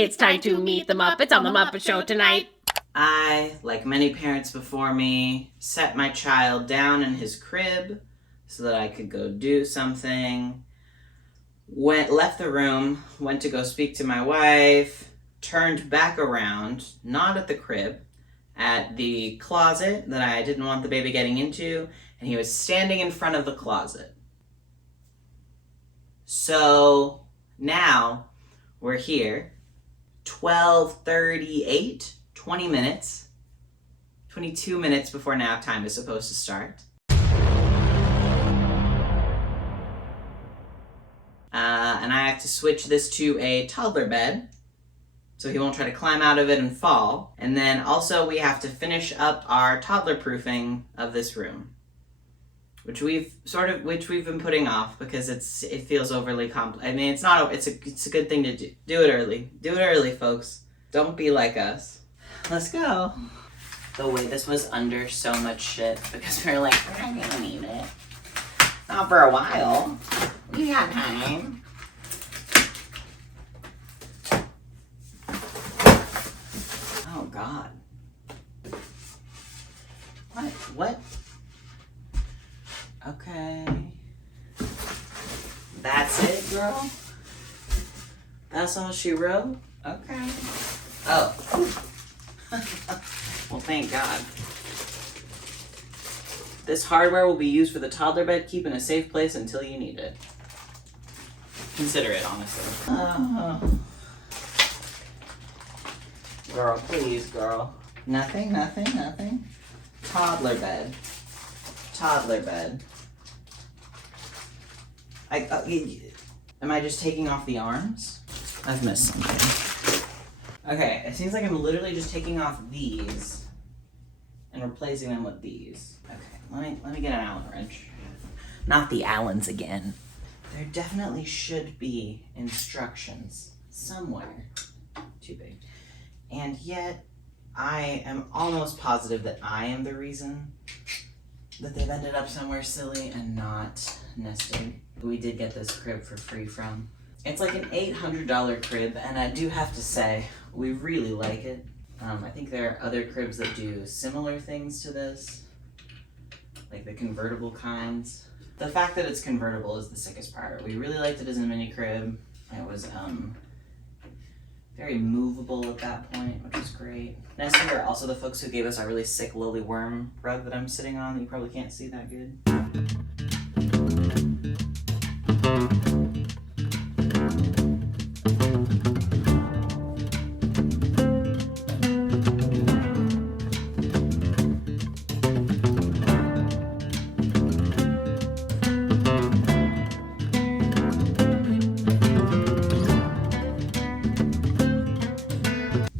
It's time to meet the Muppets on the Muppet Show tonight. I, like many parents before me, set my child down in his crib so that I could go do something. Left the room, went to go speak to my wife, turned back around, not at the crib, at the closet that I didn't want the baby getting into, and he was standing in front of the closet. So now we're here, 12:38, 20 minutes, 22 minutes before nap time is supposed to start. And I have to switch this to a toddler bed, so he won't try to climb out of it and fall. And then also we have to finish up our toddler proofing of this room, which we've been putting off because it feels overly complex. I mean, it's a good thing to do. Do it early. Do it early, folks. Don't be like us. Let's go. Oh wait, this was under so much shit because we were like, we're not gonna need it. Not for a while. We got time. Oh God. What? Okay. That's it, girl? That's all she wrote? Okay. Oh. Well, thank God. This hardware will be used for the toddler bed. Keep in a safe place until you need it. Consider it, honestly. Girl, please, girl. Nothing. Toddler bed. Toddler bed. Am I just taking off the arms? I've missed something. Okay, it seems like I'm literally just taking off these and replacing them with these. Okay, let me get an Allen wrench. Not the Allens again. There definitely should be instructions somewhere. Too big. And yet, I am almost positive that I am the reason that they've ended up somewhere silly and not nesting. We did get this crib for free from. It's like an $800 crib, and I do have to say, we really like it. I think there are other cribs that do similar things to this, like the convertible kinds. The fact that it's convertible is the sickest part. We really liked it as a mini crib. It was very movable at that point, which is great. Nesting are also the folks who gave us our really sick lily worm rug that I'm sitting on that you probably can't see that good.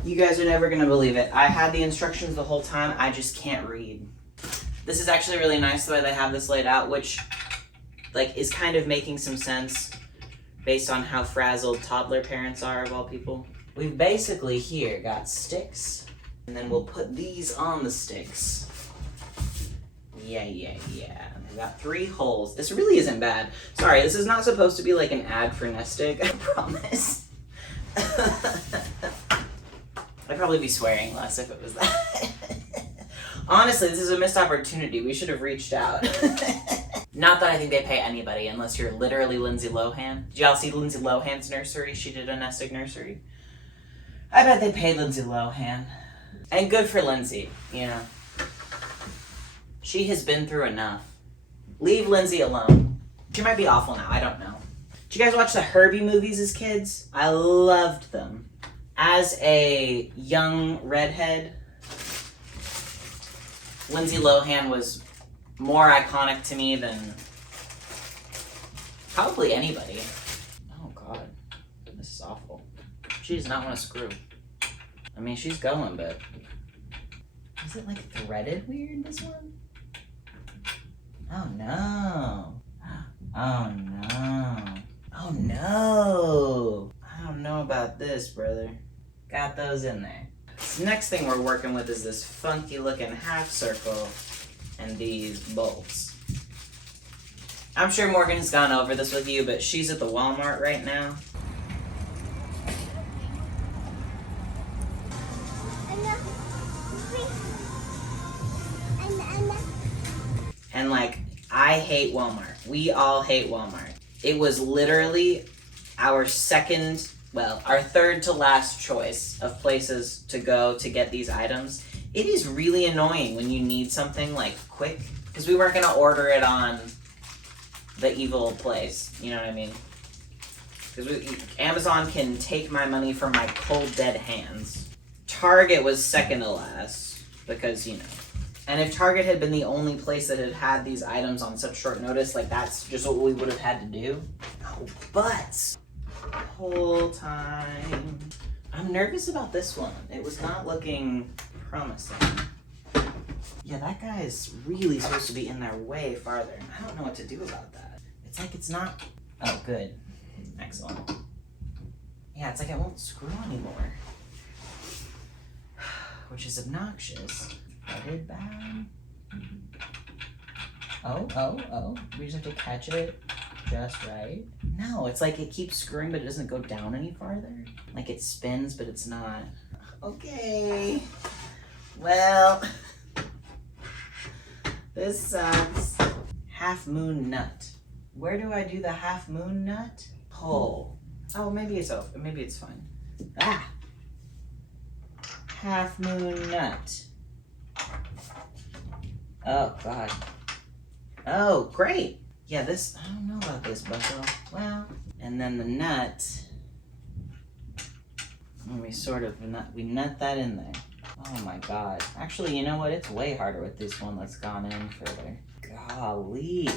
You guys are never gonna believe it. I had the instructions the whole time, I just can't read. This is actually really nice the way they have this laid out, which is kind of making some sense based on how frazzled toddler parents are of all people. We've basically here got sticks, and then we'll put these on the sticks. Yeah. We've got 3 holes. This really isn't bad. Sorry, this is not supposed to be like an ad for nesting, I promise. I'd probably be swearing less if it was that. Honestly, this is a missed opportunity. We should have reached out. Not that I think they pay anybody unless you're literally Lindsay Lohan. Did y'all see Lindsay Lohan's nursery? She did a nesting nursery. I bet they paid Lindsay Lohan. And good for Lindsay, you know. She has been through enough. Leave Lindsay alone. She might be awful now, I don't know. Did you guys watch the Herbie movies as kids? I loved them. As a young redhead, Lindsay Lohan was more iconic to me than probably anybody. Oh God, this is awful. She does not want to screw. I mean, she's going, but is it threaded weird, this one? Oh no. Oh no. Oh no. I don't know about this, brother. Got those in there. This next thing we're working with is this funky looking half circle and these bolts. I'm sure Morgan's gone over this with you, but she's at the Walmart right now. I hate Walmart. We all hate Walmart. It was literally our our third to last choice of places to go to get these items. It is really annoying when you need something like quick, because we weren't gonna order it on the evil place, you know what I mean? Because Amazon can take my money from my cold dead hands. Target was second to last, because, you know. And if Target had been the only place that had had these items on such short notice, like that's just what we would have had to do. No, but the whole time, I'm nervous about this one. It was not looking promising. Yeah, that guy is really supposed to be in there way farther. I don't know what to do about that. It's like it's not... Oh, good. Excellent. Yeah, it's like it won't screw anymore. Which is obnoxious. Headed bad. Oh. We just have to catch it just right. No, it's like it keeps screwing, but it doesn't go down any farther. Like it spins, but it's not. Okay. Well, this sucks. Half moon nut. Where do I do the half moon nut? Pull. Oh, maybe it's over. Maybe it's fine. Ah. Half moon nut. Oh, God. Oh, great. Yeah, this, I don't know about this, Bucko. Well, and then the nut, and we sort of we nut that in there. Oh my God. Actually, you know what? It's way harder with this one that's gone in further. Golly.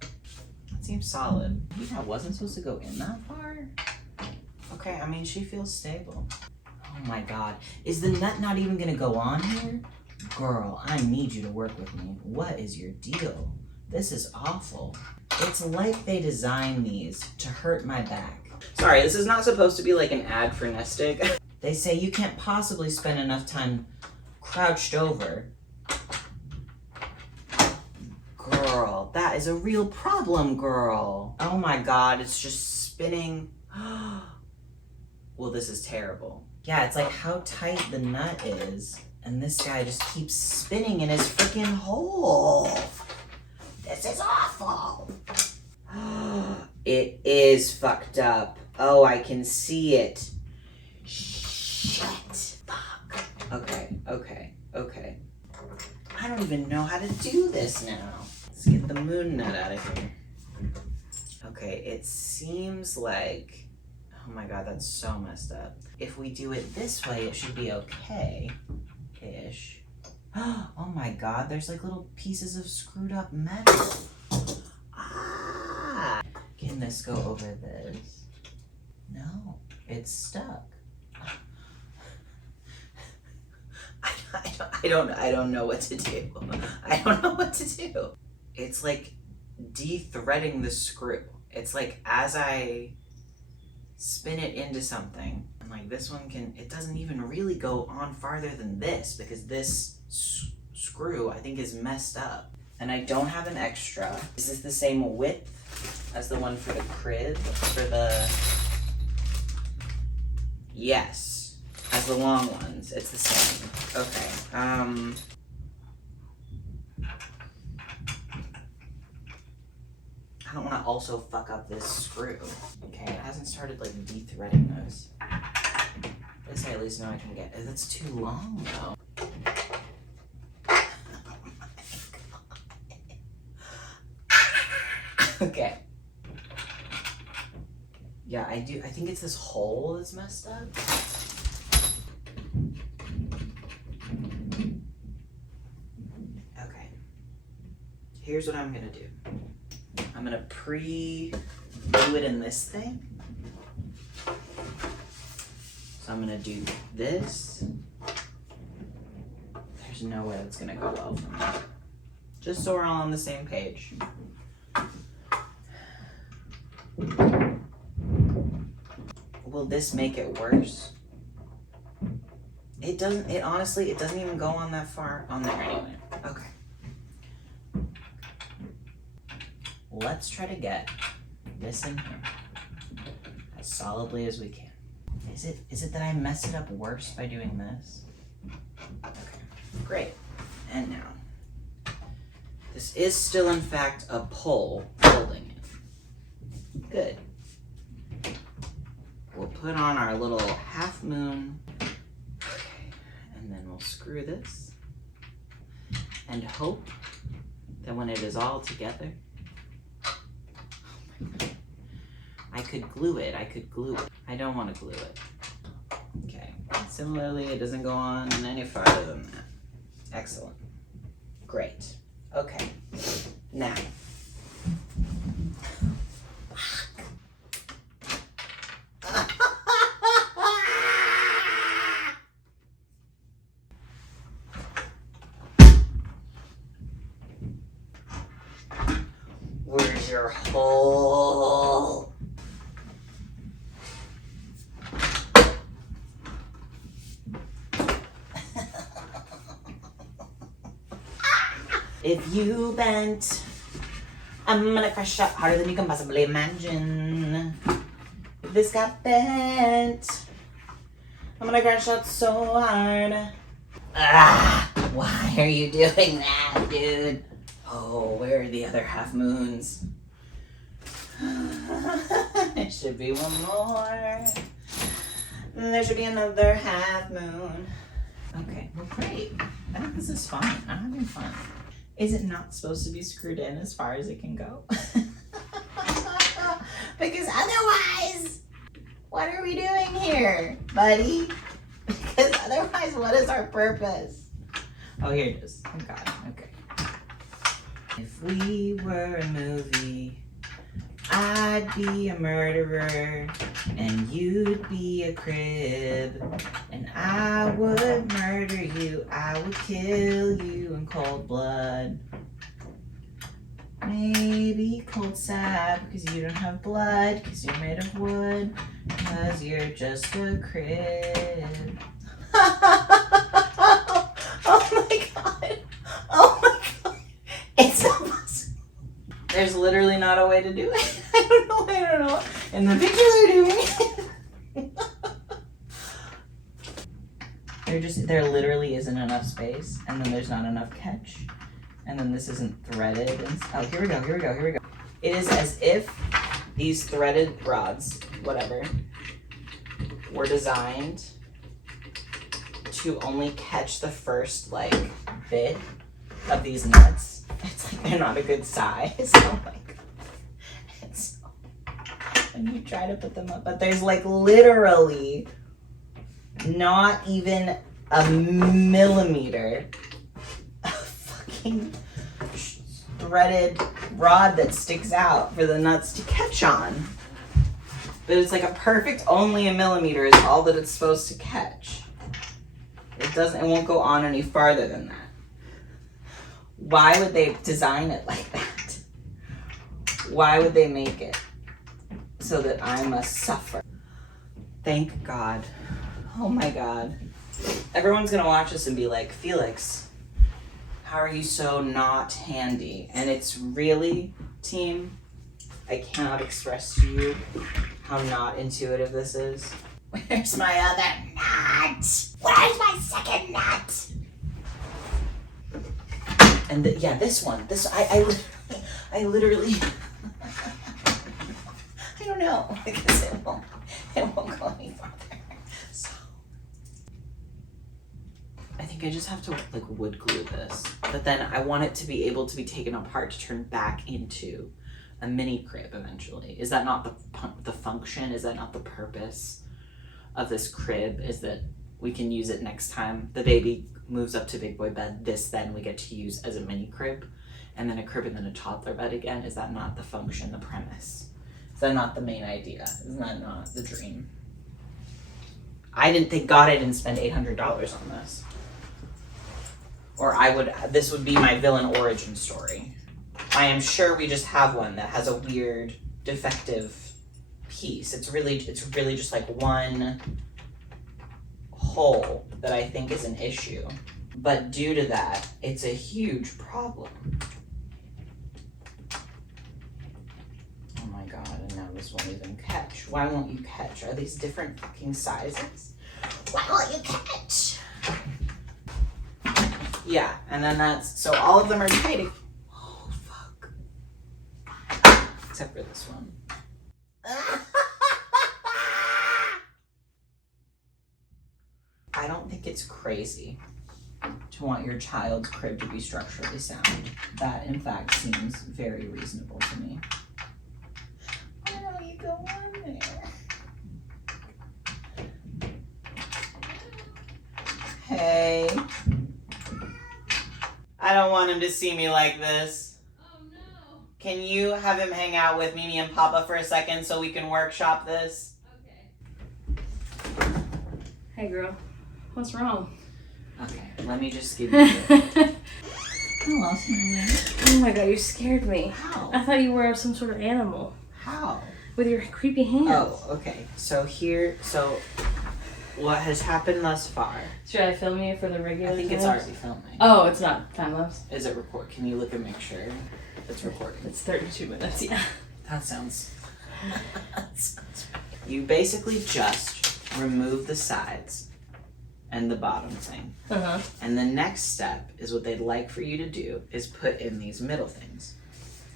That seems solid. Maybe that wasn't supposed to go in that far? Okay, I mean, she feels stable. Oh my God. Is the nut not even gonna go on here? Girl, I need you to work with me. What is your deal? This is awful. It's like they designed these to hurt my back. Sorry, this is not supposed to be like an ad for Nestig. They say you can't possibly spend enough time crouched over. Girl, that is a real problem, girl. Oh my God, it's just spinning. Well, this is terrible. Yeah, it's like how tight the nut is, and this guy just keeps spinning in his freaking hole. This is awful. It is fucked up. Oh, I can see it. Shit. Fuck. Okay. I don't even know how to do this now. Let's get the moon nut out of here. Okay, it seems like... Oh my God, that's so messed up. If we do it this way, it should be okay-ish. Oh my God, there's like little pieces of screwed up metal. Ah! Can this go over this? No, it's stuck. I don't know what to do. I don't know what to do. It's like de-threading the screw. It's like as I spin it into something, and like this one it doesn't even really go on farther than this because this screw I think is messed up. And I don't have an extra. Is this the same width as the one for the crib? Yes, as the long ones, it's the same. Okay, I don't want to also fuck up this screw. Okay, it hasn't started like de-threading those. This I at least know I can get. That's too long though. Okay. Yeah, I think it's this hole that's messed up. Okay. Here's what I'm gonna do. I'm gonna do it in this thing. So I'm gonna do this. There's no way that's gonna go well for me. Just so we're all on the same page. Will this make it worse? It doesn't, honestly, it doesn't even go on that far on there anyway. Okay. Let's try to get this in here as solidly as we can. Is it that I messed it up worse by doing this? Okay, great. And now, This is still, in fact, a pole holding it. Good. We'll put on our little half moon. Okay. And then we'll screw this. And hope that when it is all together, I could glue it. I don't want to glue it. Okay. Similarly, it doesn't go on any farther than that. Excellent. Great. Okay. Now. Where's your hole? If you bent, I'm gonna crush up harder than you can possibly imagine. If this got bent, I'm gonna crush out so hard. Why are you doing that, dude? Oh, where are the other half moons? There should be one more. There should be another half moon. Okay, well, great. I think this is fun. I'm having fun. Is it not supposed to be screwed in as far as it can go? Because otherwise, what are we doing here, buddy? Because otherwise, what is our purpose? Oh, here it is. Oh, God. Okay. If we were a movie, I'd be a murderer, and you'd be a crib, and I would murder you, I would kill you in cold blood. Maybe cold sad, because you don't have blood, because you're made of wood, because you're just a crib. Oh my God. Oh my God. It's impossible. There's literally not a way to do it. I don't know. And the pictures are doing it. There literally isn't enough space, and then there's not enough catch, and then this isn't threaded. And, oh, here we go. It is as if these threaded rods, whatever, were designed to only catch the first, like, bit of these nuts. It's like they're not a good size. Oh my God. It's so... And you try to put them up, but there's like literally not even a millimeter of fucking threaded rod that sticks out for the nuts to catch on. But it's like a perfect, only a millimeter is all that it's supposed to catch. It won't go on any farther than that. Why would they design it like that? Why would they make it so that I must suffer? Thank God. Oh my God. Everyone's gonna watch this and be like, Felix, how are you so not handy? And it's really, team, I cannot express to you how not intuitive this is. Where's my other nut? Where's my second nut? And yeah, this one. I literally I don't know, because it won't go any farther. So I think I just have to like wood glue this. But then I want it to be able to be taken apart to turn back into a mini crib eventually. Is that not the function? Is that not the purpose of this crib? Is that we can use it next time the baby moves up to big boy bed, then we get to use as a mini crib, and then a crib and then a toddler bed again. Is that not the function, the premise? Is that not the main idea? Is that not the dream? I didn't spend $800 on this. Or this would be my villain origin story. I am sure we just have one that has a weird defective piece. It's really just like one hole that I think is an issue. But due to that, it's a huge problem. Oh my God, and now this won't even catch. Why won't you catch? Are these different fucking sizes? Why won't you catch? Yeah, and then so all of them are tight. Oh except for this one. I don't think it's crazy to want your child's crib to be structurally sound. That, in fact, seems very reasonable to me. Why don't you go on there? Hey. I don't want him to see me like this. Oh no. Can you have him hang out with me and Papa for a second so we can workshop this? Okay. Hey girl, what's wrong? Okay, let me just give you the... Hello, Smiley. Oh my god, you scared me. How? I thought you were some sort of animal. How? With your creepy hands. Oh, okay. So what has happened thus far? Should I film you for the regular I think it's times? already filming. Oh, it's not time lapse. Is it record? Can you look and make sure it's recording? It's 32 minutes, yeah. That sounds... You basically just remove the sides and the bottom thing. Uh-huh. And the next step is what they'd like for you to do is put in these middle things.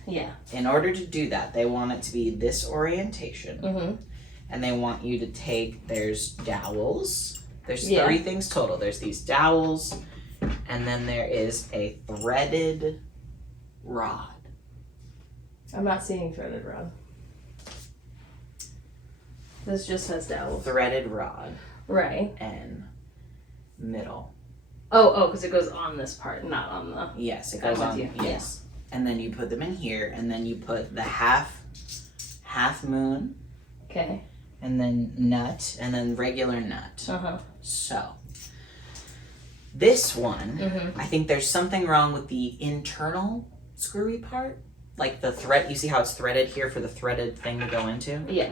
Yeah. In order to do that, they want it to be this orientation. Mm-hmm. And they want you to take, there's dowels. There's Yeah. 3 things total. There's these dowels, and then there is a threaded rod. I'm not seeing threaded rod. This just says dowel. Threaded rod Right. and middle. Oh, because it goes on this part, not on the... Yes, it I'm goes with on. you. Yes. And then you put them in here, and then you put the half moon, Okay. and then nut, and then regular nut. Uh-huh. So, this one, Mm-hmm. I think there's something wrong with the internal screwy part. Like the thread, you see how it's threaded here for the threaded thing to go into? Yeah.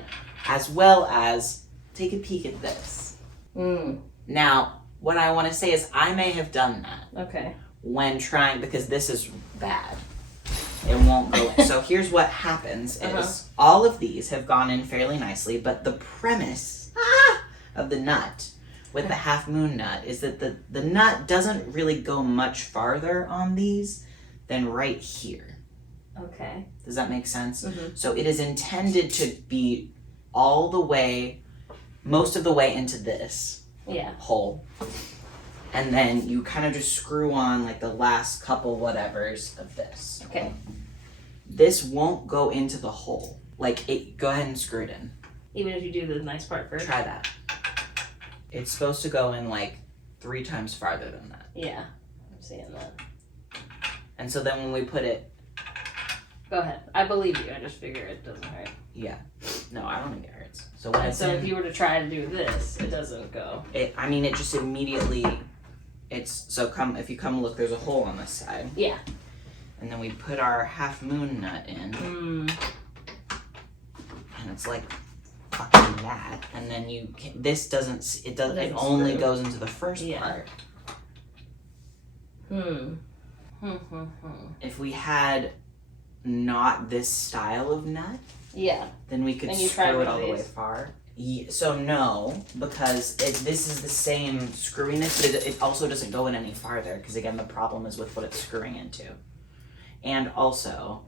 As well as, take a peek at this. Mm. Now, what I want to say is I may have done that Okay. when trying, because this is bad. It won't go in. So here's what happens is Uh-huh. all of these have gone in fairly nicely, but the premise of the nut with the half moon nut is that the nut doesn't really go much farther on these than right here. Okay. Does that make sense? Mm-hmm. So it is intended to be all the way, most of the way into this Yeah. hole. And then you kind of just screw on like the last couple whatevers of this. Okay. This won't go into the hole. Like, go ahead and screw it in. Even if you do the nice part first? Try that. It's supposed to go in like 3 times farther than that. Yeah. I'm seeing that. And so then when we put it, Go ahead. I believe you. I just figure it doesn't hurt. yeah. No, I don't think it hurts. So when And it's so in, if you were to try to do this, it doesn't go. it just immediately, if you come look, there's a hole on this side. Yeah. And then we put our half moon nut in. Mm. And it's like fucking that. And then it doesn't only screw. goes into the first Yeah. part. Hmm. If we had not this style of nut, Yeah. then we could And you tried screw it one of all the way these? far. So no, because this is the same screwiness, but it also doesn't go in any farther, because again, the problem is with what it's screwing into. And also,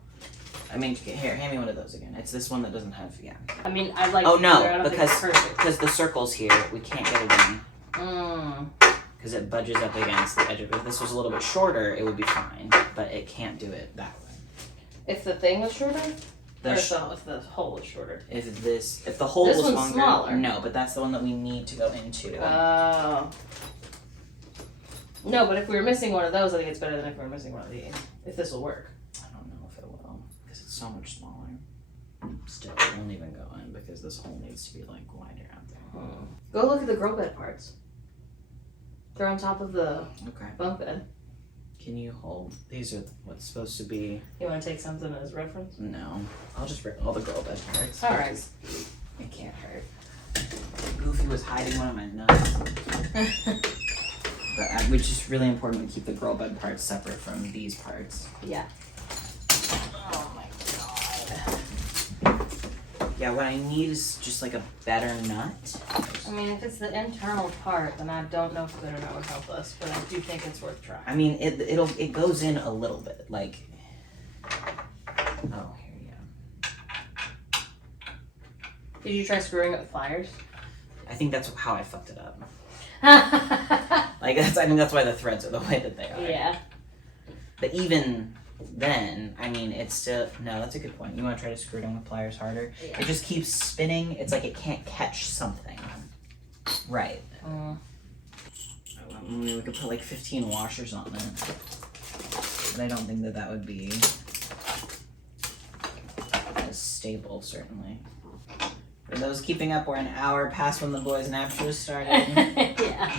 I mean, here, hand me one of those again. It's this one that doesn't have, yeah. I mean, I'd like Oh to figure out no, if it's perfect. because the circle's here, we can't get it in, Mm. because it budges up against the edge of it. If this was a little bit shorter, it would be fine, but it can't do it that way. If the thing was shorter? The Or sh- if the hole is shorter? if the hole This was one's longer, smaller. no, but that's the one that we need to go into. Oh. No, but if we were missing one of those, I think it's better than if we were missing one of these. If this will work. I don't know if it will, because it's so much smaller. Still, it won't even go in, because this hole needs to be like wider out there. Go look at the grow bed parts. They're on top of the Okay. bunk bed. Can you hold? These are what's supposed to be. You want to take something as reference? No, I'll just rip all the girl bed parts. All right. because It can't hurt. Goofy was hiding one of my nuts. But which is really important to keep the girl bed parts separate from these parts. Yeah. Oh my god. Yeah, what I need is just like a better nut. I mean, if it's the internal part, then I don't know if the internet would help us, but I do think it's worth trying. I mean, it goes in a little bit, like. Oh, here you go. Did you try screwing it with pliers? I think that's how I fucked it up. Like, I think that's why the threads are the way that they are. Yeah. But even then, I mean, it's still... No, that's a good point. You want to try to screw it in with pliers harder? Yeah. It just keeps spinning. It's like it can't catch something. Right. I mean, we could put like 15 washers on it. But I don't think that that would be as stable, certainly. For those keeping up, we're an hour past when the boys' nap shows started. Yeah.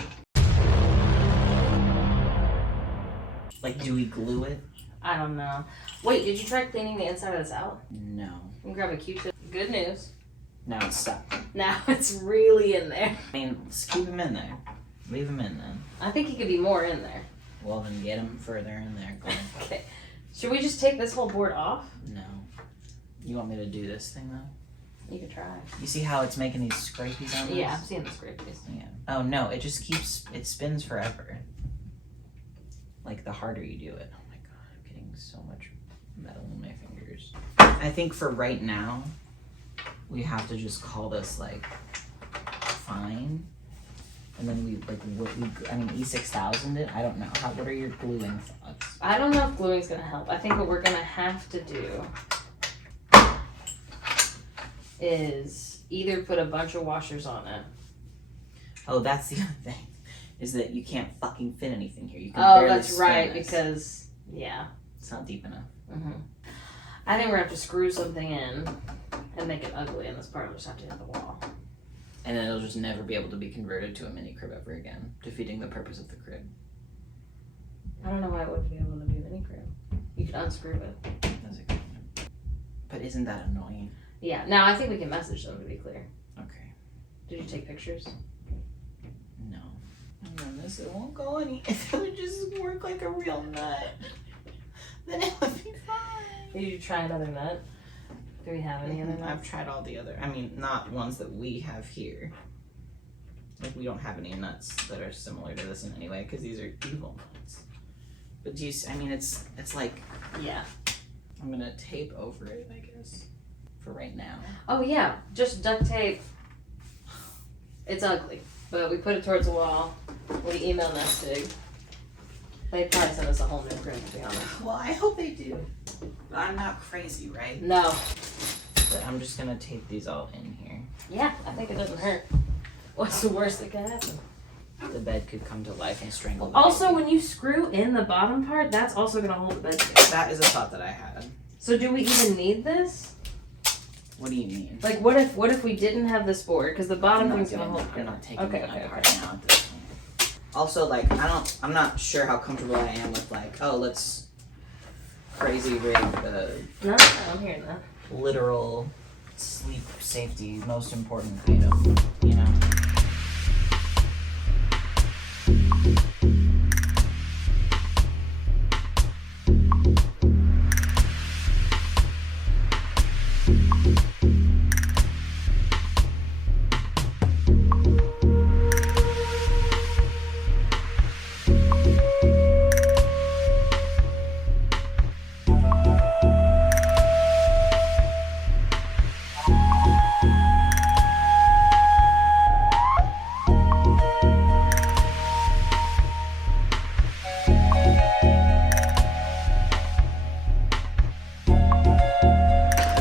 Like, do we glue it? I don't know. Wait, did you try cleaning the inside of this out? No. You can grab a Q-tip. Good news. Now it's stuck. Now it's really in there. I mean, let's keep him in there. Leave him in then. I think he could be more in there. Well, then get him further in there. Go. Okay. Should we just take this whole board off? No. You want me to do this thing, though? You could try. You see how it's making these scrapies on this? Yeah, I'm seeing the scrapies. Yeah. Oh, no, it just keeps... It spins forever. Like, the harder you do it. Oh my god, I'm getting so much metal in my fingers. I think for right now, we have to just call this, like, fine. And then we, like, I mean, E6000 it? I don't know. What are your gluing thoughts? I don't know if gluing's gonna help. I think what we're gonna have to do is either put a bunch of washers on it. Oh, that's the other thing. Is that you can't fucking fit anything here. You can Oh, barely that's spin right, this. because, yeah. It's not deep enough. Mm-hmm. I think we're gonna have to screw something in and make it ugly, and this part will just have to hit the wall. And then it'll just never be able to be converted to a mini crib ever again, defeating the purpose of the crib. I don't know why it wouldn't be able to be a mini crib. You could unscrew it. That's a good one. But isn't that annoying? Yeah, now I think we can message them to be clear. Okay. Did you take pictures? No. And then this, it won't go any. If it would just work like a real nut, then it would be fine. Did you try another nut? Do we have any other nuts? I've tried all the other, I mean, not ones that we have here. Like, we don't have any nuts that are similar to this in any way, because these are evil nuts. But do you, I mean, it's like, Yeah. I'm gonna tape over it, I guess, for right now. Oh yeah, just duct tape. It's ugly, but we put it towards the wall. We email Nestig. They probably send us a whole new crib, to be honest. Well, I hope they do. But I'm not crazy, right? No. But I'm just gonna tape these all in here. Yeah, I think it doesn't hurt. What's the worst that could happen? The bed could come to life and strangle the Also, baby. when you screw in the bottom part, that's also gonna hold the bed together. That is a thought that I had. So do we even need this? What do you mean? Like, what if we didn't have this board? Because the bottom thing's gonna hold I'm together. not taking Okay, it okay, apart okay. now at this point. Also, like, I'm not sure how comfortable I am with, like, oh, let's crazy rig the No, I'm hearing that. literal sleep safety most important item, you know?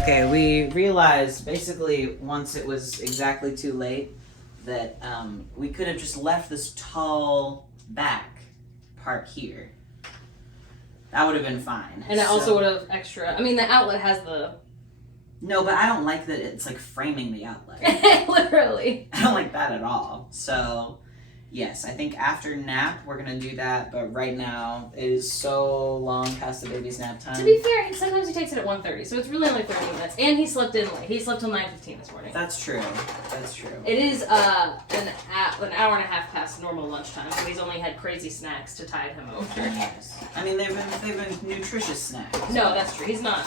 Okay, we realized basically once it was exactly too late that we could have just left this tall back part here. That would have been fine. And it also would have extra. I mean, the outlet has the. No, but I don't like that it's like framing the outlet. Literally. I don't like that at all. So, yes, I think after nap we're gonna do that. But right now it is so long past the baby's nap time. To be fair, sometimes he takes it at 1:30, so it's really only 30 minutes. And he slept in late. He slept till 9:15 this morning. That's true. That's true. It is an hour and a half past normal lunchtime, so he's only had crazy snacks to tide him over. Yes. I mean, they've been nutritious snacks. No, that's true. He's not.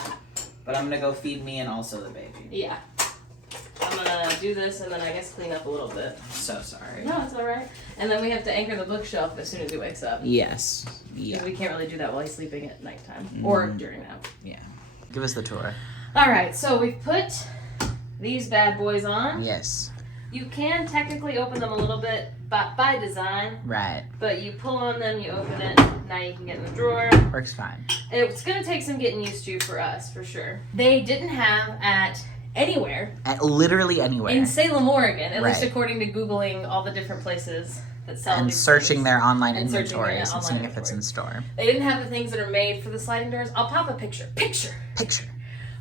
But I'm gonna go feed me and also the baby. Yeah. I'm gonna do this and then I guess clean up a little bit. I'm so sorry. No, it's alright. And then we have to anchor the bookshelf as soon as he wakes up. Yes. Because Yeah. we can't really do that while he's sleeping at nighttime. Or Mhm. during nap. Yeah. Give us the tour. Alright, so we've put these bad boys on. Yes. You can technically open them a little bit by design. Right. But you pull on them, you open it, now you can get in the drawer. Works fine. It's going to take some getting used to for us, for sure. They didn't have at anywhere. At literally anywhere. In Salem, Oregon, at least Right. according to Googling all the different places that sell And these searching things. their online And searching their inventories and online seeing if it's inventory. in store. They didn't have the things that are made for the sliding doors. I'll pop a picture. Picture!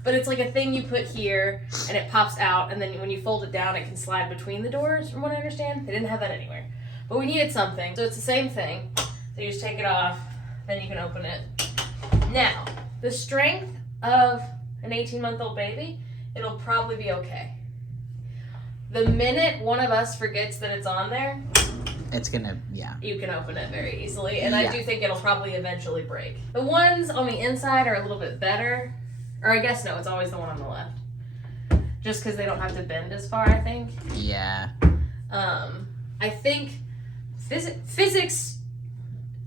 But it's like a thing you put here, and it pops out, and then when you fold it down, it can slide between the doors, from what I understand. They didn't have that anywhere. But we needed something, so it's the same thing. So you just take it off, then you can open it. Now, the strength of an 18-month-old baby, it'll probably be okay. The minute one of us forgets that it's on there, It's gonna, yeah. you can open it very easily, and Yeah. I do think it'll probably eventually break. The ones on the inside are a little bit better, or I guess no, it's always the one on the left. Just because they don't have to bend as far, I think. Yeah. I think physics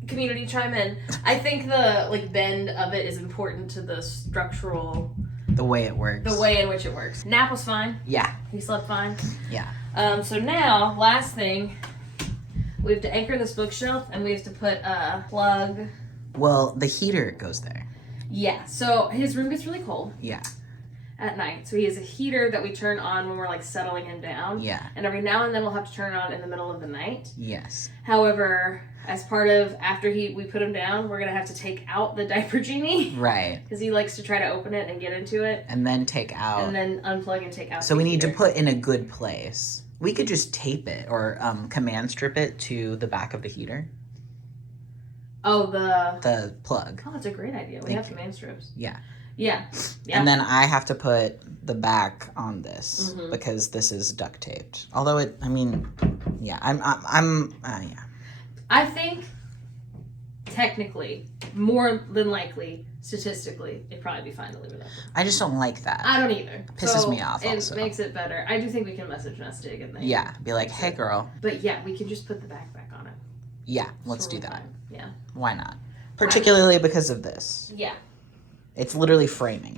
community chime in. I think the bend of it is important to the structural, The way it works. the way in which it works. Nap was fine. Yeah. He slept fine. Yeah. So now, last thing, we have to anchor this bookshelf, and we have to put a plug. Well, the heater goes there. Yeah, so his room gets really cold Yeah. at night. So he has a heater that we turn on when we're settling him down. Yeah. And every now and then we'll have to turn it on in the middle of the night. Yes. However, as part of after we put him down, we're gonna have to take out the diaper genie Right. because he likes to try to open it and get into it, And then take out. and then unplug and take out. So the we need to heater. put in a good place. We could just tape it or command strip it to the back of the heater. Oh, the plug. Oh, that's a great idea. We Thank have you. command strips. Yeah. Yeah. Yeah. And then I have to put the back on this Mhm. because this is duct taped. Although yeah, yeah. I think technically, more than likely, statistically, it'd probably be fine to leave it up. I just don't like that. I don't either. Pisses me off It also. makes it better. I do think we can message Nestig and they. Yeah, be like, hey girl. But yeah, we can just put the back on it. Yeah, let's So do we're that. fine. Yeah. Why not? Particularly because of this. Yeah. It's literally framing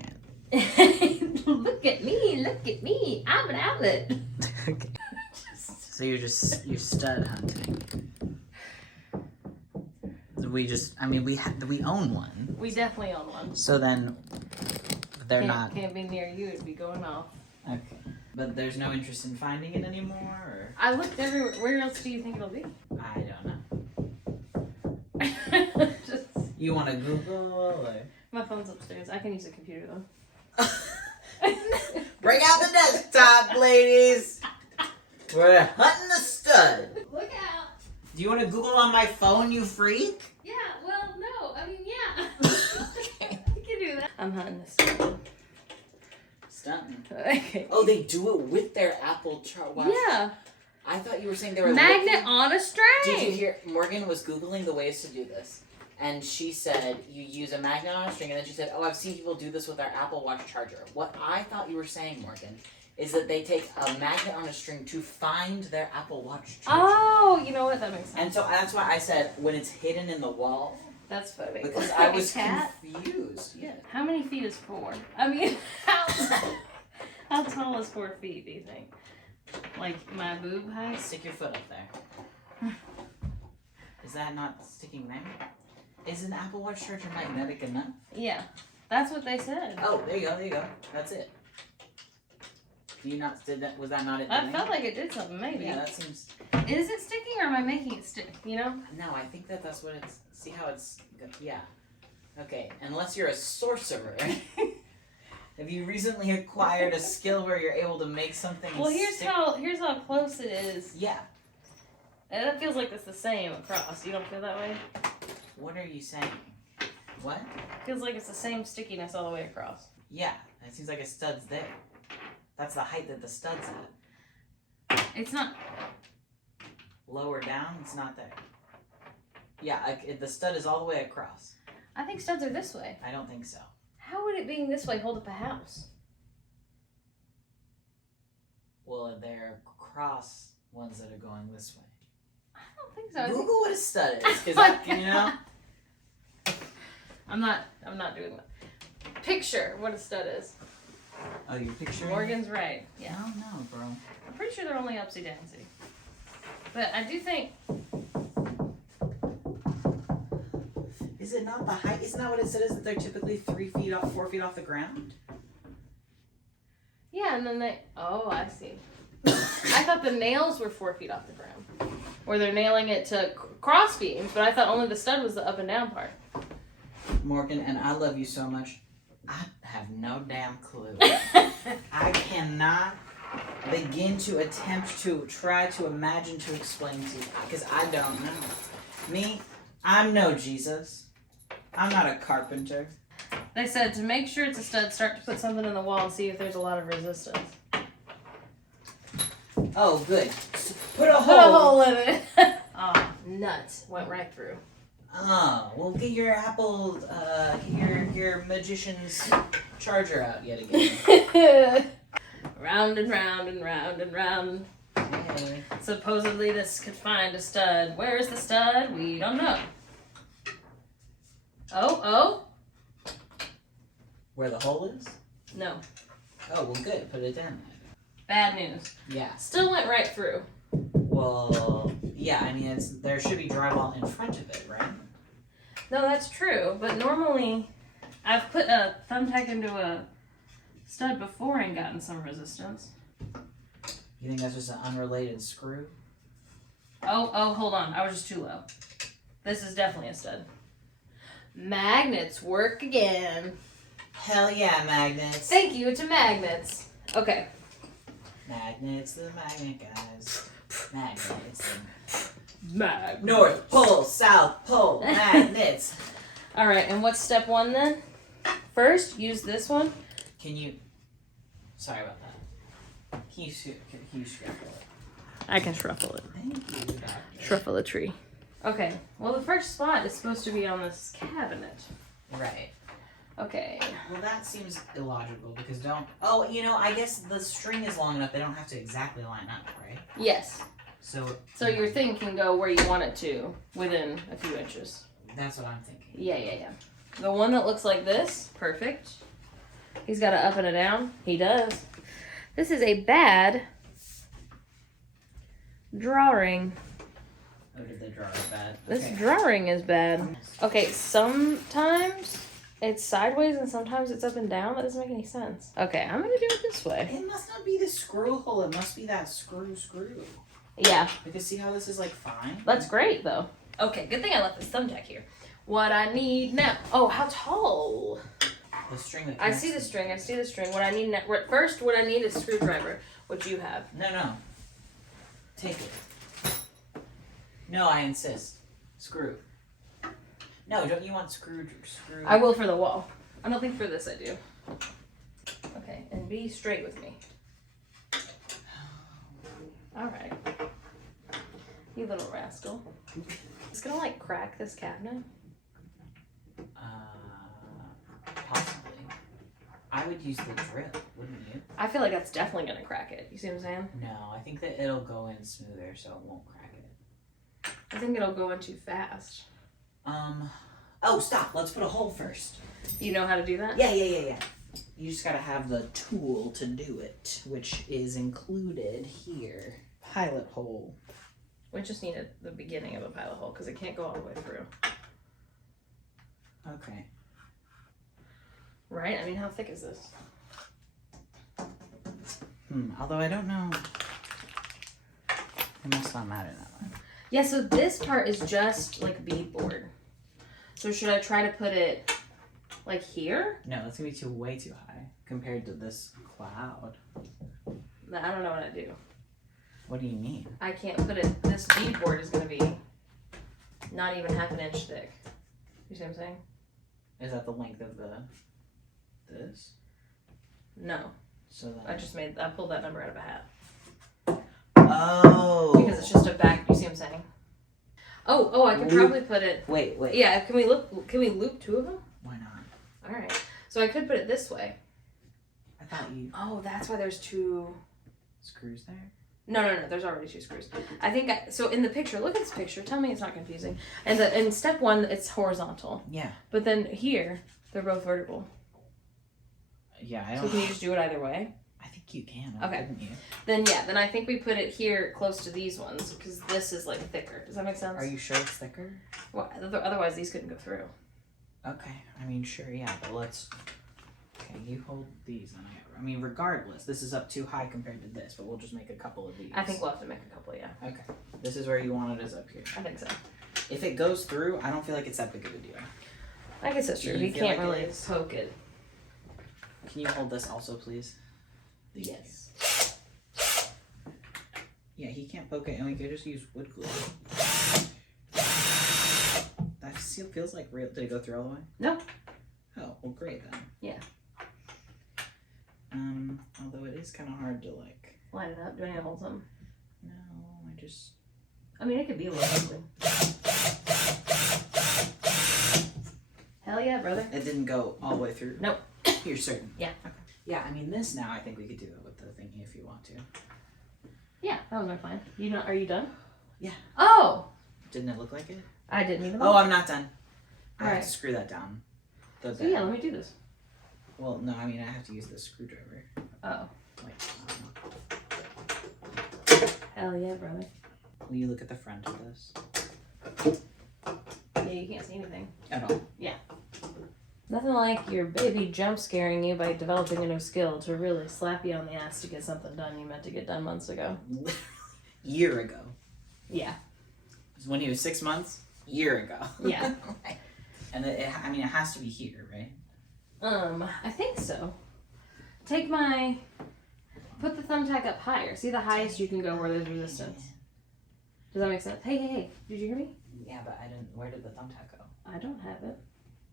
it. Look at me. I'm an outlet. Okay. So you're stud hunting. We own one. We definitely own one. So then they're not Can't be near you. It'd be going off. okay. But there's no interest in finding it anymore, or I looked everywhere. Where else do you think it'll be? I don't know. Just, You want to Google or my phone's upstairs. I can use a computer though. bring out the desktop, ladies. We're hunting the stud. Look out. Do you want to Google on my phone, you freak? Yeah, well, no. I mean, yeah. Okay. We can do that. I'm hunting this. Stunting. Okay. Oh, they do it with their Apple chart. Wow. Yeah. I thought you were saying they were Magnet looking- on a string. Did you hear? Morgan was Googling the ways to do this. And she said, you use a magnet on a string. And then she said, oh, I've seen people do this with their Apple Watch charger. What I thought you were saying, Morgan, is that they take a magnet on a string to find their Apple Watch charger. Oh, you know what? That makes sense. And so that's why I said when it's hidden in the wall, That's funny. because I was Cat? confused. Yeah. How many feet is 4? I mean, how tall is 4 feet, do you think? Like my boob height? Stick your foot up there. Is that not sticking there? Is an Apple Watch charger magnetic enough? Yeah. That's what they said. Oh, there you go. That's it. Was that not it? I felt like it did something, maybe. Yeah, that seems. Is it sticking or am I making it stick? You know? No, I think that's what it's. See how it's. Yeah. Okay, unless you're a sorcerer. Have you recently acquired a skill where you're able to make something? Well, here's how close it is. Yeah. And it feels like it's the same across. You don't feel that way? What are you saying? What? Feels like it's the same stickiness all the way across. Yeah, it seems like a stud's there. That's the height that the stud's at. It's not. Lower down, it's not there. Yeah, the stud is all the way across. I think studs are this way. I don't think so. How would it being this way hold up a house? Well, they're cross ones that are going this way. I don't think so. I think- Google what a stud is, because you know. I'm not doing that. Picture what a stud is. Oh, you're picturing? Morgan's right. Yeah. I don't know, bro. I'm pretty sure they're only upside down, see. But I do think... Is it not the height? Isn't that what it says? That they're typically 4 feet off the ground? Yeah, and then they... Oh, I see. I thought the nails were 4 feet off the ground. Or they're nailing it to cross beams, but I thought only the stud was the up and down part. Morgan, and I love you so much. I have no damn clue. I cannot begin to attempt to try to imagine to explain to you because I don't know. Me, I'm no Jesus. I'm not a carpenter. They said to make sure it's a stud, start to put something in the wall and see if there's a lot of resistance. Oh, good. Put a Put a hole in it. Oh, nuts. Went right through. Oh, well, get your Apple, your magician's charger out yet again. Round and round and round and round. Hey. Supposedly this could find a stud. Where's the stud? We don't know. Oh. Where the hole is? No. Oh, well, good. Put it down there. Bad news. Yeah. Still went right through. Well, yeah, I mean, there should be drywall in front of it, right? No, that's true. But normally, I've put a thumbtack into a stud before and gotten some resistance. You think that's just an unrelated screw? Oh, hold on. I was just too low. This is definitely a stud. Magnets work again. Hell yeah, magnets. Thank you to magnets. Okay. Magnets, the magnet guys. Magnets. Magnets. North Pole, South Pole, magnets. All right, and what's step one then? First, use this one. Can you... Sorry about that. Can you shuffle it? I can shuffle it. Thank you, Doctor. Shuffle a tree. Okay, well the first spot is supposed to be on this cabinet. Right. Okay. Well, that seems illogical because don't... Oh, I guess the string is long enough they don't have to exactly line up, right? Yes. So your thing can go where you want it to within a few inches. That's what I'm thinking. Yeah. The one that looks like this, perfect. He's got a up and a down. He does. This is a bad drawing. Oh, did the drawing bad? This Okay. drawing is bad. Okay, sometimes it's sideways and sometimes it's up and down. That doesn't make any sense. Okay, I'm gonna do it this way. It must not be the screw hole. It must be that screw. Yeah. Because see how this is like fine? That's great though. Okay, good thing I left this thumbtack here. What I need now. Oh, how tall? The string that I see the string. What I need now. First, what I need is a screwdriver, which you have. No. Take it. No, I insist. Screw. No, don't you want screw? I will for the wall. I don't think for this I do. Okay, and be straight with me. All right. You little rascal. It's gonna like crack this cabinet. Possibly. I would use the drill, wouldn't you? I feel like that's definitely gonna crack it. You see what I'm saying? No, I think that it'll go in smoother, so it won't crack it. I think it'll go in too fast. Oh, stop. Let's put a hole first. You know how to do that? Yeah. You just gotta have the tool to do it, which is included here. Pilot hole. We just need the beginning of a pilot hole because it can't go all the way through. Okay. Right? I mean, how thick is this? Although I don't know. It must not matter that much. Yeah, so this part is just like beadboard. So should I try to put it like here? No, that's gonna be way too high compared to this cloud. I don't know what I do. What do you mean? I can't put it. This beadboard is going to be not even half an inch thick. You see what I'm saying? Is that the length of this? No. So then I pulled that number out of a hat. Oh. Because it's just a back. You see what I'm saying? Oh, I could probably put it. Wait. Yeah, can we loop two of them? Why not? All right. So I could put it this way. I thought you. Oh, that's why there's two Screws there? No. There's already two screws. I think so. In the picture, look at this picture. Tell me it's not confusing. And in step one, it's horizontal. Yeah. But then here, they're both vertical. Yeah, I So don't. can you just do it either way? I think you can. Okay. Couldn't you? Then yeah, then I think we put it here close to these ones because this is like thicker. Does that make sense? Are you sure it's thicker? Well, otherwise these couldn't go through. Okay. I mean, sure. Yeah, but let's. Okay, you hold these, and I mean, regardless, this is up too high compared to this, but we'll just make a couple of these. I think we'll have to make a couple. Yeah. Okay. This is where you want it, is up here. I think so. If it goes through, I don't feel like it's that big of a deal. I guess that's true. Do you He feel can't like it really is? poke it. Can you hold this also, please? Thank you. Yes. Yeah, he can't poke it, and we could just use wood glue. That still feels like real. Did it go through all the way? No. Oh, well, great then. Yeah. Although it is kind of hard to like. Line it up. Do I need to hold something? No, I just. I mean, it could be a little something. Hell yeah, brother. It didn't go all the way through. Nope. You're certain? Yeah. Okay. Yeah, I mean, this now I think we could do it with the thingy if you want to. Yeah, that was my plan. Are you done? Yeah. Oh! Didn't it look like it? I didn't even. Oh, I'm not done. I have Alright. to screw that down. So yeah, let me do this. Well, no, I mean, I have to use the screwdriver. Oh. Wait. Hell yeah, brother. Will you look at the front of this? Yeah, you can't see anything. At all. Nothing like your baby jump scaring you by developing a new skill to really slap you on the ass to get something done you meant to get done months ago. Year ago. Yeah. When he was 6 months? Year ago. Yeah. And I mean, it has to be here, right? I think so. Put the thumbtack up higher. See the highest you can go where there's resistance. Does that make sense? Hey, did you hear me? Yeah, but I didn't. Where did the thumbtack go? I don't have it.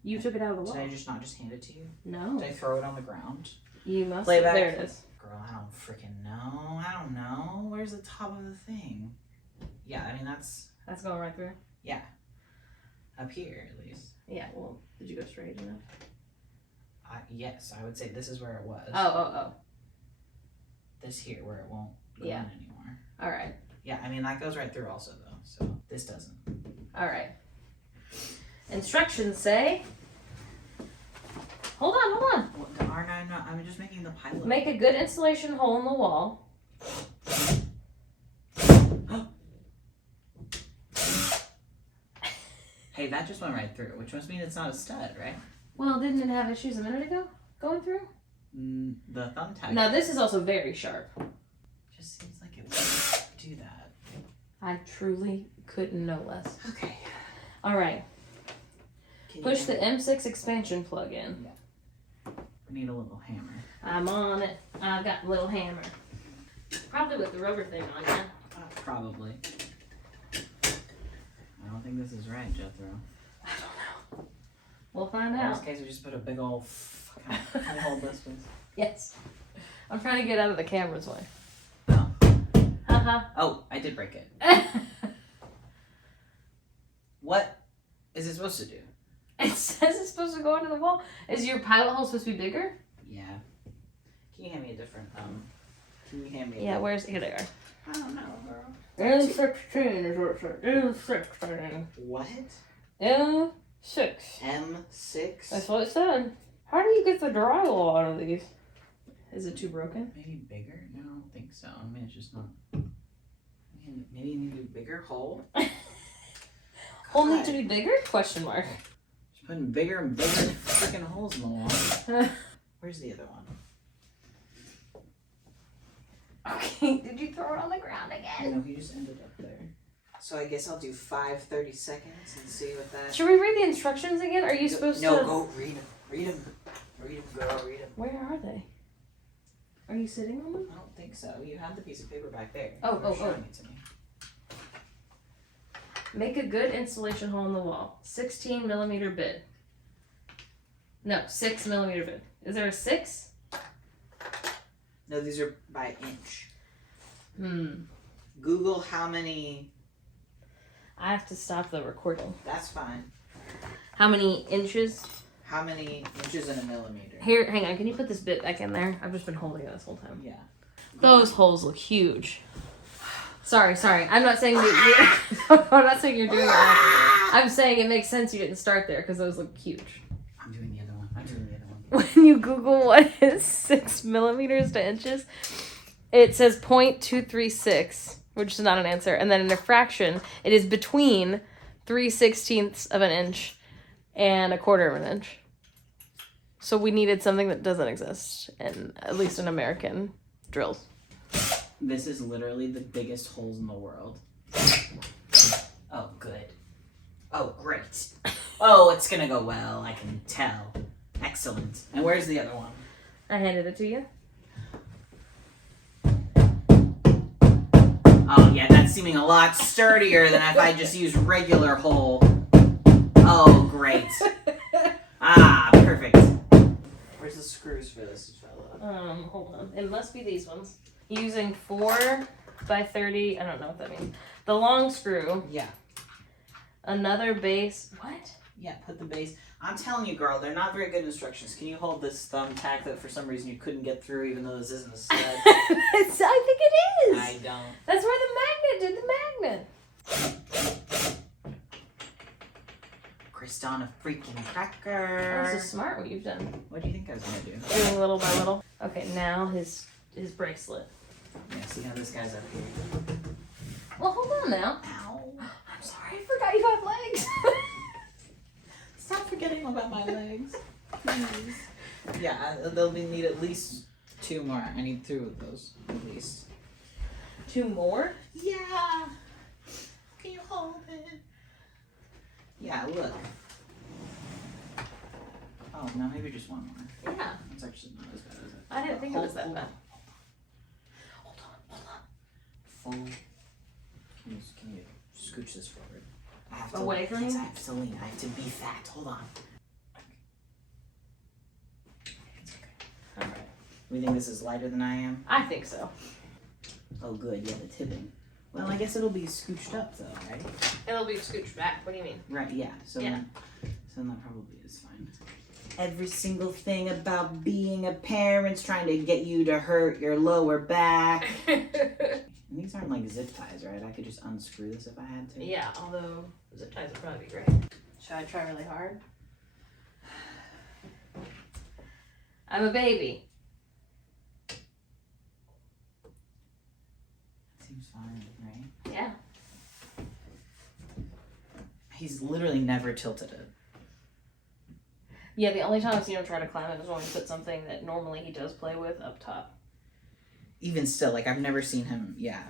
You took it out of the wall. Did I just not just hand it to you? No. Did I throw it on the ground? You must. Playback. There it is. Girl, I don't freaking know. I don't know. Where's the top of the thing? Yeah, I mean, that's That's going right through. up here at least. Yeah. Well, did you go straight enough? Yes, I would say this is where it was. Oh. This here where it won't go Yeah. in anymore. All right. Yeah, I mean, that goes right through also, though. So this doesn't. All right. Instructions say. Hold on. Well, aren't I not? I'm just making the pilot. Make a good insulation hole in the wall. Hey, that just went right through, which must mean it's not a stud, right? Well, didn't it have issues a minute ago going through? The thumbtack. Now this is also very sharp. Just seems like it would do that. I truly couldn't know less. Okay. All right. Can Push you the M6 expansion plug in. We need a little hammer. I'm on it. I've got the little hammer. Probably with the rubber thing on, yeah. Probably. I don't think this is right, Jethro. I don't know. We'll find In this out. case, we just put a big old. Can you hold this, please? Yes. I'm trying to get out of the camera's way. Oh. Haha. Oh, I did break it. What is it supposed to do? It says it's supposed to go into the wall. Is your pilot hole supposed to be bigger? Yeah. Can you hand me a different Can you hand me? Yeah, where's here they are. I don't know, girl. M16 is what it said. M16. What? M6. M6. That's what it said. How do you get the drywall out of these? Is it too broken? Maybe bigger? No, I don't think so. I mean, it's just not. Maybe you need a bigger hole. Hole needs to be bigger? Question mark. Just putting bigger and bigger freaking holes in the wall. Where's the other one? Okay, did you throw it on the ground again? No, he just ended up there. So I guess I'll do 5 30 seconds and see what that. Should we read the instructions again? Are you supposed No, to? go read them. Read them. Read them, girl. Read them. Where are they? Are you sitting on them? I don't think so. You have the piece of paper back there. Oh, You were oh, showing it to me. Make a good insulation hole in the wall. 16 millimeter bit. No, 6 millimeter bit. Is there a 6? No, these are by inch. Hmm. Google how many. I have to stop the recording. That's fine. How many inches? How many inches in a millimeter? Here, hang on. Can you put this bit back in there? I've just been holding it this whole time. Yeah. Those holes look huge. Sorry. I'm not saying that you're, I'm not saying you're doing it wrong. I'm saying it makes sense you didn't start there because those look huge. I'm doing the other one. I'm doing the other one. when you Google what is 6 millimeters to inches, it says 0.236, which is not an answer. And then in a fraction, it is between 3/16 of an inch and 1/4 of an inch. So we needed something that doesn't exist, in at least in American drills. This is literally the biggest holes in the world. Oh, good. Oh, great. Oh, it's gonna go well, I can tell. Excellent. And where's the other one? I handed it to you. Oh, yeah, that's seeming a lot sturdier than if I just used regular hole. Oh, great. Ah, perfect. Where's the screws for this fella? Hold on. It must be these ones. Using 4 by 30, I don't know what that means. The long screw. Yeah. Another base. What? Yeah, put the base. I'm telling you, girl, they're not very good instructions. Can you hold this thumbtack that for some reason you couldn't get through, even though this isn't a stud? I think it is. I don't. That's where the magnet did the magnet. Kristana freaking cracker. This is smart what you've done. What do you think I was gonna do? Doing little by little. Okay, now his bracelet. Yeah, see how this guy's up here. Well, hold on now. Ow. I'm sorry, I forgot you have legs. Stop forgetting about my legs. Please. Yeah, they'll need at least 2 more. I need 2 of those, at least. 2 more? Yeah. Can you hold it? Yeah, look. Oh, no, maybe just 1 more. Yeah. It's actually not as bad as it. I didn't think it was that bad. Hold on. Full. Can you scooch this forward? I have to away from yes, you? I have to lean. I have to be fat. Hold on. It's okay. Alright. We think this is lighter than I am? I think so. Oh, good. Yeah, the tipping. Well, I guess it'll be scooched up, though, right? It'll be scooched back. What do you mean? Right, yeah. So Yeah. Then that probably is fine. Every single thing about being a parent's trying to get you to hurt your lower back. And these aren't like zip ties, right? I could just unscrew this if I had to. Yeah, although zip ties would probably be great. Should I try really hard? I'm a baby. Seems fine, right? Yeah. He's literally never tilted it. Yeah, the only time I've seen him try to climb it is when we put something that normally he does play with up top. Even still, like, I've never seen him, yeah.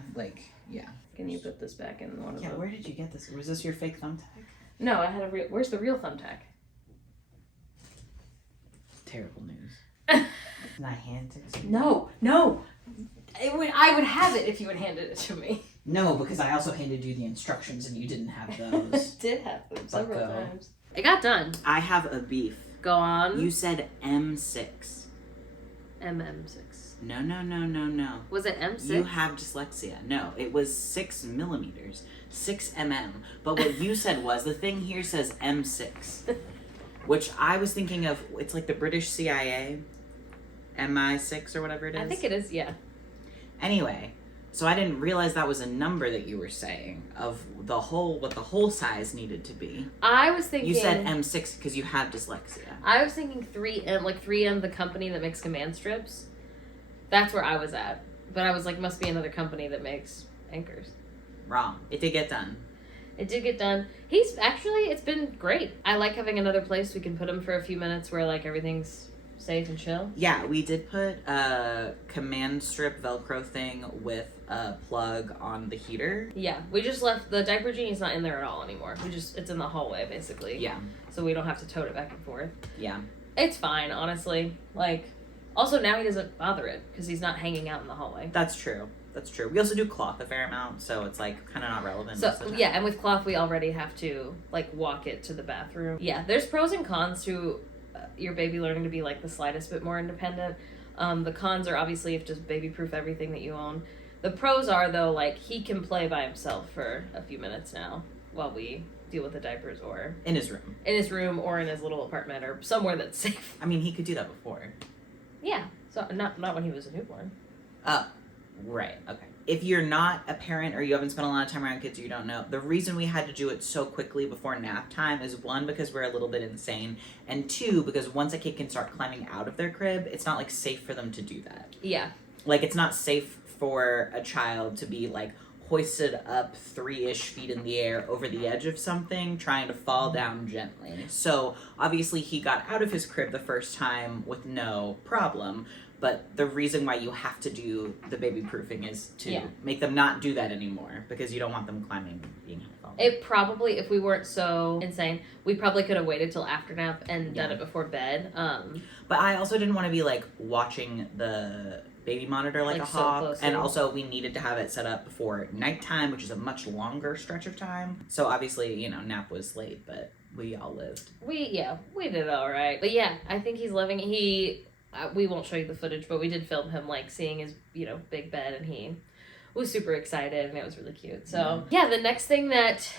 Can you put this back in one of Yeah, them? where did you get this? Was this your fake thumbtack? No, I had a real... Where's the real thumbtack? Terrible news. Can I hand it to you? No! I would have it if you had handed it to me. No, because I also handed you the instructions and you didn't have those. Did have them several Bucko. times. It got done. I have a beef. Go on. You said M6. MM6. No. Was it M6? You have dyslexia. No, it was 6 millimeters. 6 mm. But what you said was, the thing here says M6. Which I was thinking of, it's like the British CIA. MI6 or whatever it is. I think it is, yeah. Anyway, so I didn't realize that was a number that you were saying of what the whole size needed to be. I was thinking... You said M6 because you have dyslexia. I was thinking 3M, like 3M, the company that makes command strips. That's where I was at. But I was like, must be another company that makes anchors. Wrong. It did get done. It did get done. It's been great. I like having another place we can put him for a few minutes where like everything's safe and chill. Yeah, we did put a command strip Velcro thing with a plug on the heater. Yeah, we just left, the diaper genie's not in there at all anymore. It's in the hallway basically. Yeah. So we don't have to tote it back and forth. Yeah. It's fine, honestly. Like, also now he doesn't bother it because he's not hanging out in the hallway. That's true. We also do cloth a fair amount, so it's like kind of not relevant. So yeah, and with cloth we already have to like walk it to the bathroom. Yeah, there's pros and cons to your baby learning to be like the slightest bit more independent. The cons are obviously if just baby proof everything that you own. The pros are though, like he can play by himself for a few minutes now while we deal with the diapers, or in his room or in his little apartment or somewhere that's safe. I mean, he could do that before. Yeah, so not when he was a newborn. Oh, right. Okay. if you're not a parent or you haven't spent a lot of time around kids or you don't know, the reason we had to do it so quickly before nap time is 1, because we're a little bit insane, and 2, because once a kid can start climbing out of their crib, it's not like safe for them to do that. Yeah. Like, it's not safe for a child to be like hoisted up 3-ish feet in the air over the edge of something, trying to fall down gently. So obviously he got out of his crib the first time with no problem, but the reason why you have to do the baby proofing is to make them not do that anymore, because you don't want them climbing and being falling. It probably, if we weren't so insane, we probably could have waited till after nap and done it before bed. But I also didn't want to be like watching the baby monitor like a so hawk, closely. and also we needed to have it set up before nighttime, which is a much longer stretch of time. So obviously, you know, nap was late, but we all lived. We did all right. But yeah, I think he's living. We won't show you the footage, but we did film him like seeing his, you know, big bed, and he was super excited, and it was really cute. So yeah, the next thing that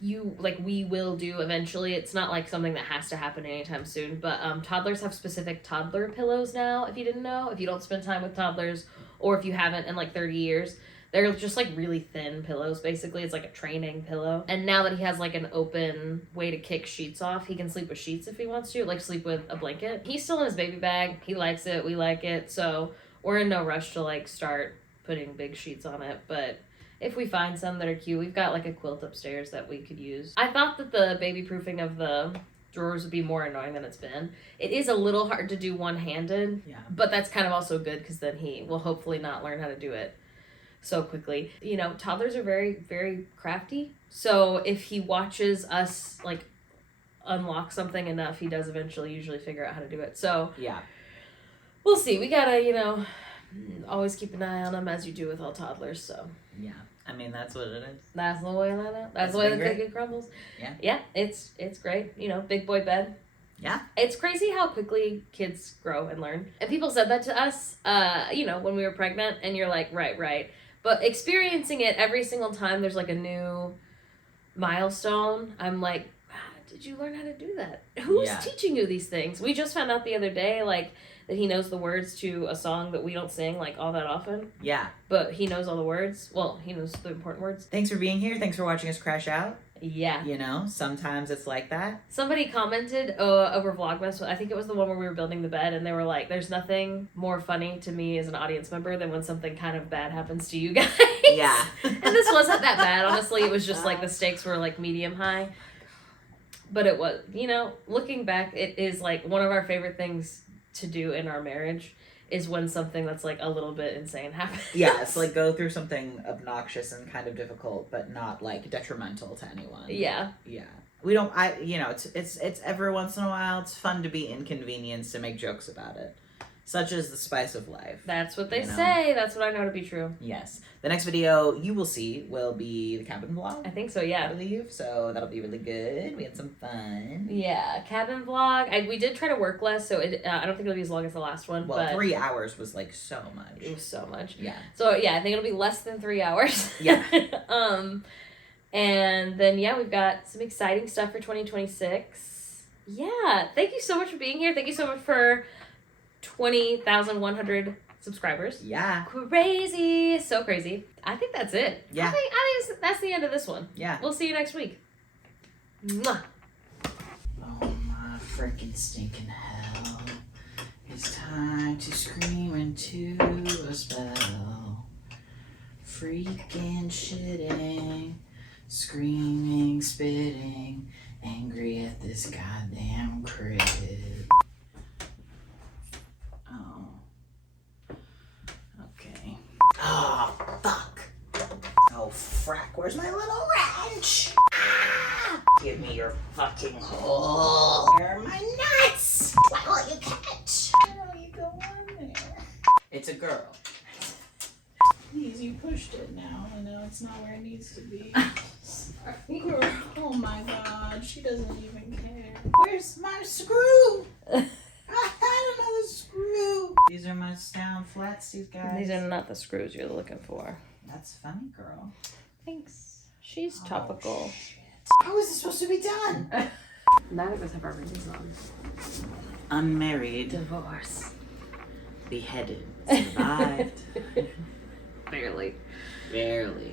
we will do eventually, it's not like something that has to happen anytime soon, but toddlers have specific toddler pillows now, if you didn't know. If you don't spend time with toddlers, or if you haven't in like 30 years, they're just like really thin pillows, basically. It's like a training pillow. And now that he has like an open way to kick sheets off, he can sleep with sheets if he wants to, like sleep with a blanket. He's still in his baby bag. He likes it. We like it. So we're in no rush to like start putting big sheets on it, but if we find some that are cute, we've got like a quilt upstairs that we could use. I thought that the baby proofing of the drawers would be more annoying than it's been. It is a little hard to do one-handed, but that's kind of also good, because then he will hopefully not learn how to do it so quickly. You know, toddlers are very, very crafty. So if he watches us like unlock something enough, he does eventually usually figure out how to do it. So yeah, we'll see. We gotta, you know, always keep an eye on him, as you do with all toddlers. So yeah, I mean, that's what it is. That's the way that's the way the cookie crumbles. Yeah, it's great. You know, big boy bed. Yeah, it's crazy how quickly kids grow and learn. And people said that to us, you know, when we were pregnant, and you're like, right. But experiencing it every single time, there's like a new milestone. I'm like, did you learn how to do that? Who's teaching you these things? We just found out the other day, like, that he knows the words to a song that we don't sing, like, all that often. Yeah. But he knows all the words. Well, he knows the important words. Thanks for being here. Thanks for watching us crash out. Yeah. You know, sometimes it's like that. Somebody commented over Vlogmas, I think it was the one where we were building the bed, and they were like, there's nothing more funny to me as an audience member than when something kind of bad happens to you guys. Yeah. And this wasn't that bad, honestly. It was just like the stakes were like medium high. But it was, you know, looking back, it is like one of our favorite things to do in our marriage is when something that's like a little bit insane happens. Yeah, it's like go through something obnoxious and kind of difficult, but not like detrimental to anyone. Yeah. Yeah. We don't, you know, it's every once in a while, it's fun to be inconvenienced and make jokes about it. Such is the spice of life. That's what they say. That's what I know to be true. Yes. The next video you will see will be the cabin vlog. I think so, yeah. I believe. So that'll be really good. We had some fun. Yeah, cabin vlog. We did try to work less, so I don't think it'll be as long as the last one. Well, 3 hours was like so much. It was so much. Yeah. So yeah, I think it'll be less than 3 hours. Yeah. And then yeah, we've got some exciting stuff for 2026. Yeah. Thank you so much for being here. Thank you so much for 20,100 subscribers. Yeah. Crazy. So crazy. I think that's it. Yeah. I think that's the end of this one. Yeah. We'll see you next week. Mwah. Oh my freaking stinking hell. It's time to scream into a spell. Freaking shitting. Screaming, spitting. Angry at this goddamn crib. Oh, fuck. Oh, frack. Where's my little wrench? Ah! Give me your fucking hole. Where are my nuts? What will you catch? How do you go on there? It's a girl. Please, you pushed it now. I know it's not where it needs to be. Sorry. Girl. Oh my god. She doesn't even care. Where's my screw? I had another screw. These are my sound flatsies, guys. These are not the screws you're looking for. That's funny, girl. Thanks. She's topical. Shit. How is this supposed to be done? None of us have our rings on. Unmarried. Divorce. Beheaded. Survived. Barely. Barely.